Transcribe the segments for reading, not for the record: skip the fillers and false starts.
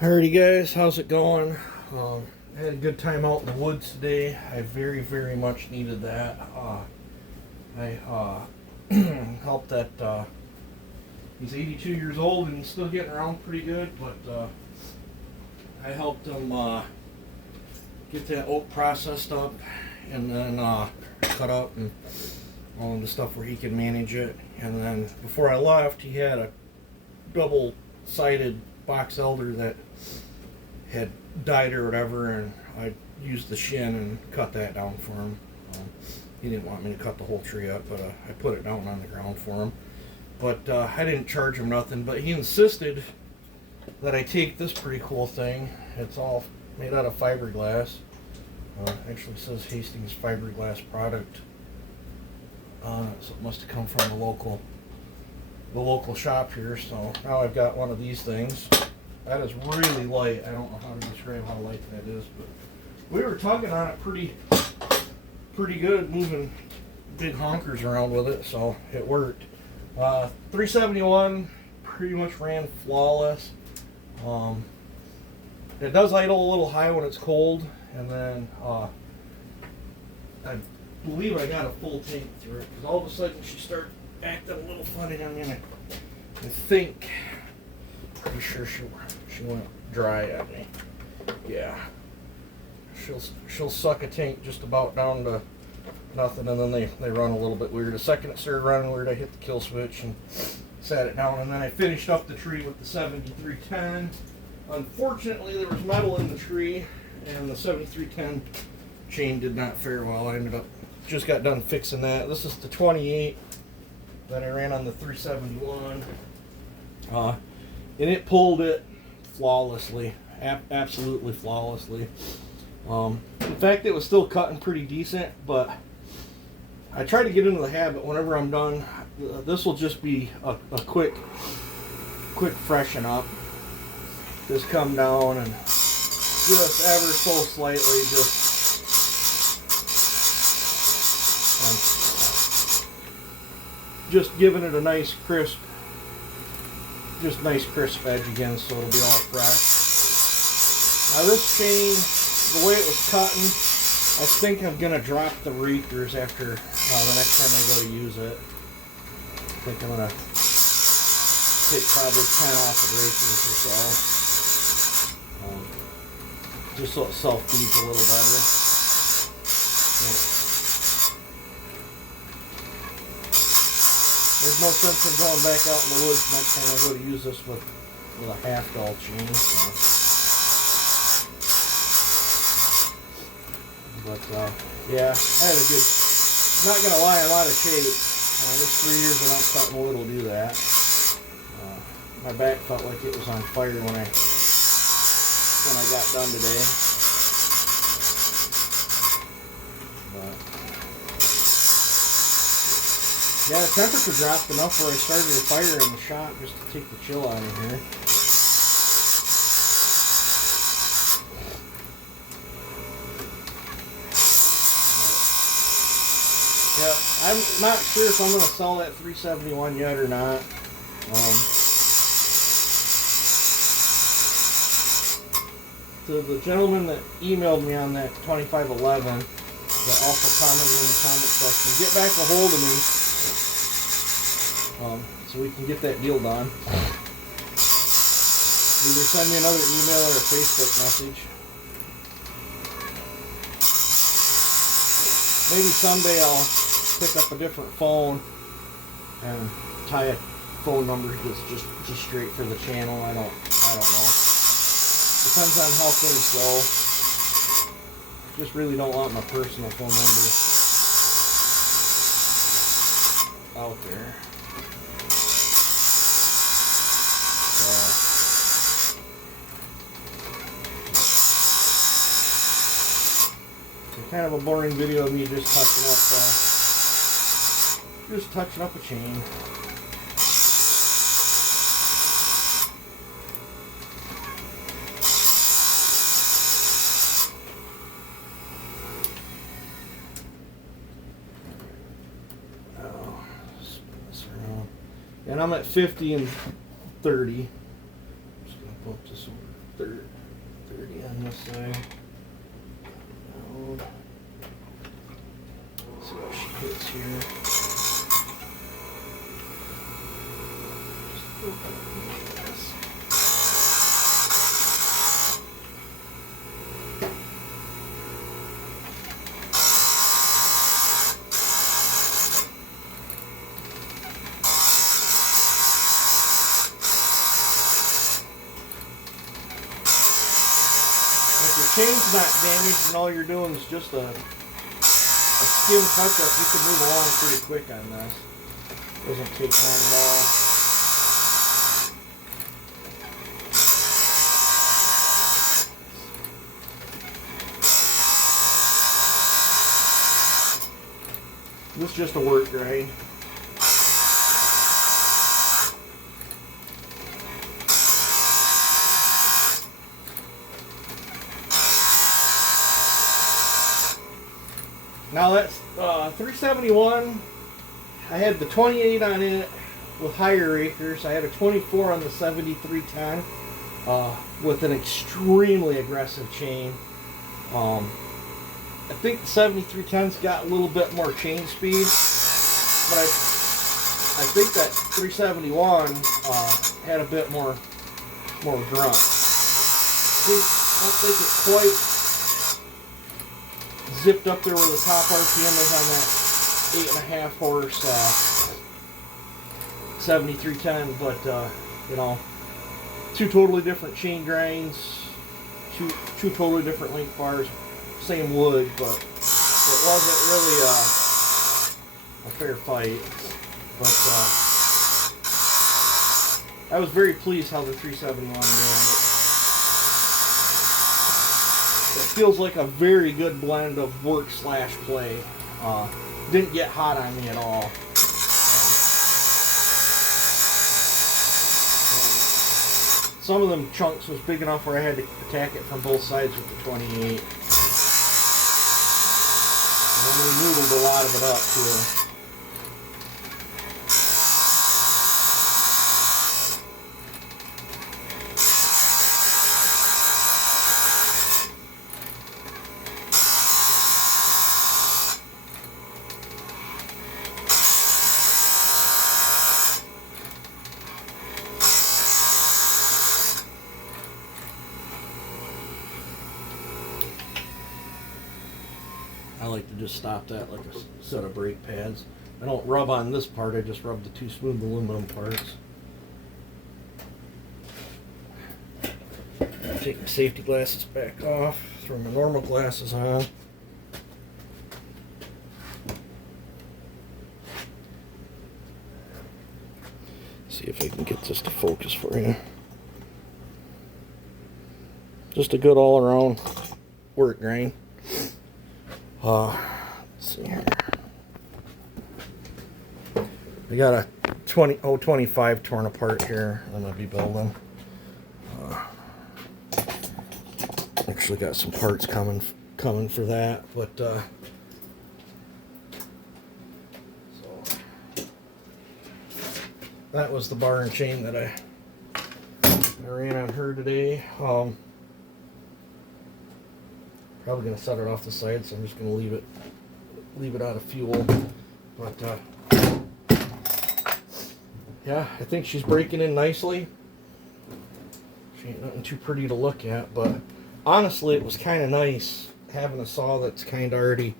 Alrighty guys, how's it going? I had a good time out in the woods today. I very, very much needed that. I helped that, he's 82 years old and he's still getting around pretty good, but I helped him get that oak processed up and then cut up and all of the stuff where he can manage it. And then before I left, he had a double-sided box elder that had died or whatever, and I used the shin and cut that down for him. He didn't want me to cut the whole tree up, but I put it down on the ground for him. But I didn't charge him nothing, but he insisted that I take this pretty cool thing. It's all made out of fiberglass. Actually says Hastings fiberglass product. So it must have come from the local shop here. So now I've got one of these things. That is really light. I don't know how to describe how light that is, but we were tugging on it pretty good, moving big honkers around with it, so it worked. 371 pretty much ran flawless. It does idle a little high when it's cold, and then I believe I got a full tank through it, because all of a sudden she started acting a little funny on me, and I think, pretty sure she went dry on me. Yeah, she'll suck a tank just about down to nothing, and then they run a little bit weird. The second it started running weird, I hit the kill switch and sat it down, and then I finished up the tree with the 7310. Unfortunately, there was metal in the tree, and the 7310 chain did not fare well. I just got done fixing that. This is the 28 that I ran on the 371, and it pulled it flawlessly, absolutely flawlessly. In fact, it was still cutting pretty decent, but I try to get into the habit whenever I'm done. This will just be a quick freshen up. Just come down and just ever so slightly, just giving it a nice crisp edge again, so it'll be all fresh. Now this chain, the way it was cutting, I think I'm gonna drop the rakers after the next time I go to use it. I think I'm gonna take probably 10 off the rakers or so. Just so it self-feeds a little better. There's no sense in going back out in the woods next time I go to use this with a half-dull chain. So. But yeah, I had a good. I'm not gonna lie, I'm out of shape. This 3 years without cutting wood will do that. My back felt like it was on fire when I got done today. But yeah, the temperature dropped enough where I started a fire in the shop just to take the chill out of here. Yeah, I'm not sure if I'm going to sell that 371 yet or not. The gentleman that emailed me on that 2511 that also commented in the comment section, get back a hold of me so we can get that deal done. Either send me another email or a Facebook message. Maybe someday I'll pick up a different phone and tie a phone number that's just straight for the channel. I don't know. Depends on how things go. Just really don't want my personal phone number out there. So kind of a boring video of me just touching up a chain. And I'm at 50 and 30. I'm just going to Bump this over 30 on this side. Down. See how she hits here. Just open up this. Chain's not damaged and all you're doing is just a skin touch up, you can move along pretty quick on this. Doesn't take long at all. This is just a work grind. Now that's 371. I had the 28 on it with higher acres. I had a 24 on the 7310 with an extremely aggressive chain. I think the 7310's got a little bit more chain speed, but I think that 371 had a bit more grunt. I don't think it quite zipped up there where the top RPM is on that 8.5 horse 7310, but you know, two totally different chain grinds, two totally different length bars, same wood, but it wasn't really a fair fight. But I was very pleased how the 371 ran. It feels like a very good blend of work / play. Didn't get hot on me at all. Some of them chunks was big enough where I had to attack it from both sides with the 28. And then we noodled a lot of it up too. I like to just stop that like a set of brake pads. I don't rub on this part, I just rub the two smooth aluminum parts. Take my safety glasses back off, throw my normal glasses on. See if I can get this to focus for you. Just a good all-around work grind. Let's see here. We got a 25 torn apart here. I'm gonna be building. Actually got some parts coming for that, but so that was the bar and chain that I ran on her today. Probably gonna set it off the side, so I'm just gonna leave it out of fuel. But yeah, I think she's breaking in nicely. She ain't nothing too pretty to look at, but honestly, it was kind of nice having a saw that's kind of already,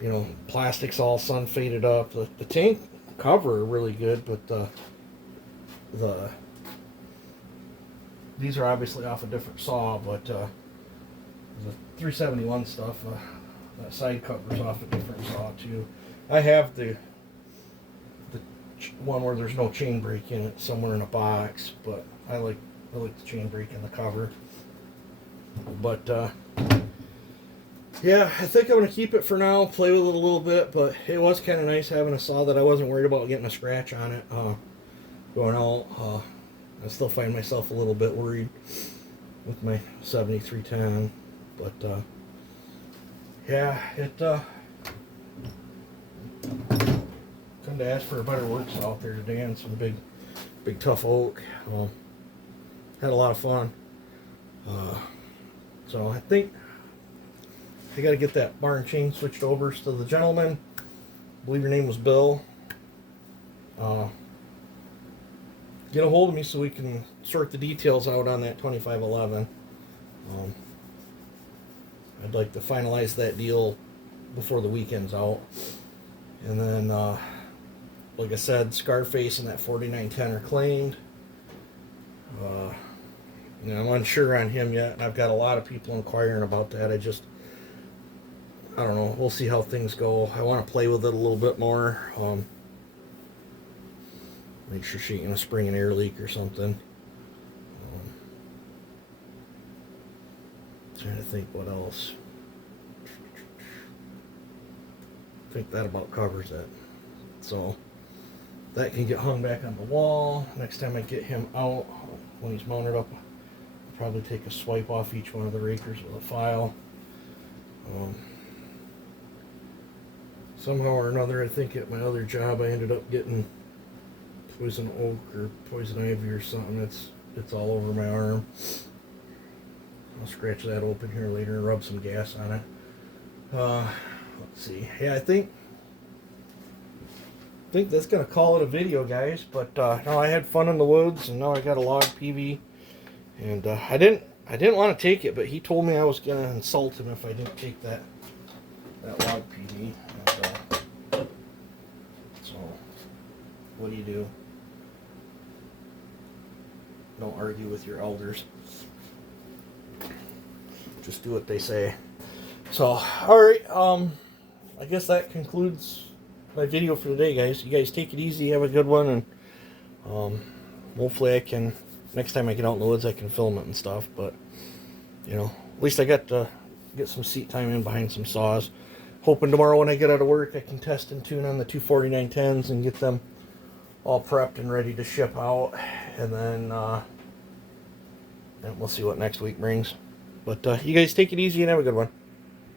you know, plastic's all sun faded up. The tank cover are really good, but these are obviously off a different saw, but the 371 stuff, that side cover's off a different saw too. I have the one where there's no chain brake in it, somewhere in a box, but I like the chain brake in the cover. But yeah, I think I'm gonna keep it for now, play with it a little bit, but it was kind of nice having a saw that I wasn't worried about getting a scratch on it going out. I still find myself a little bit worried with my 7310, but yeah, it couldn't ask for a better work saw out there today on some big tough oak. had a lot of fun. So I think I got to get that barn chain switched over. So the gentleman, I believe your name was Bill, get a hold of me so we can sort the details out on that 2511. I'd like to finalize that deal before the weekend's out. And then, like I said, Scarface and that 4910 are claimed. I'm unsure on him yet, and I've got a lot of people inquiring about that. I don't know. We'll see how things go. I want to play with it a little bit more. Make sure she ain't gonna spring an air leak or something. Trying to think what else. I think that about covers it. So that can get hung back on the wall. Next time I get him out, when he's mounted up, I'll probably take a swipe off each one of the rakers with a file. Somehow or another, I think at my other job I ended up getting poison oak or poison ivy or something. It's all over my arm. I'll scratch that open here later and rub some gas on it. Let's see. Yeah, I think that's gonna call it a video, guys. But no, I had fun in the woods, and now I got a log PV, and I didn't want to take it, but he told me I was gonna insult him if I didn't take that log PV. And, so what do you do? Don't argue with your elders. Just do what they say. So, alright, I guess that concludes my video for today, guys. You guys take it easy, have a good one, and hopefully I can, next time I get out in the woods, I can film it and stuff. But, at least I got to get some seat time in behind some saws. Hoping tomorrow when I get out of work, I can test and tune on the 24910s and get them all prepped and ready to ship out. And then we'll see what next week brings. But you guys take it easy and have a good one.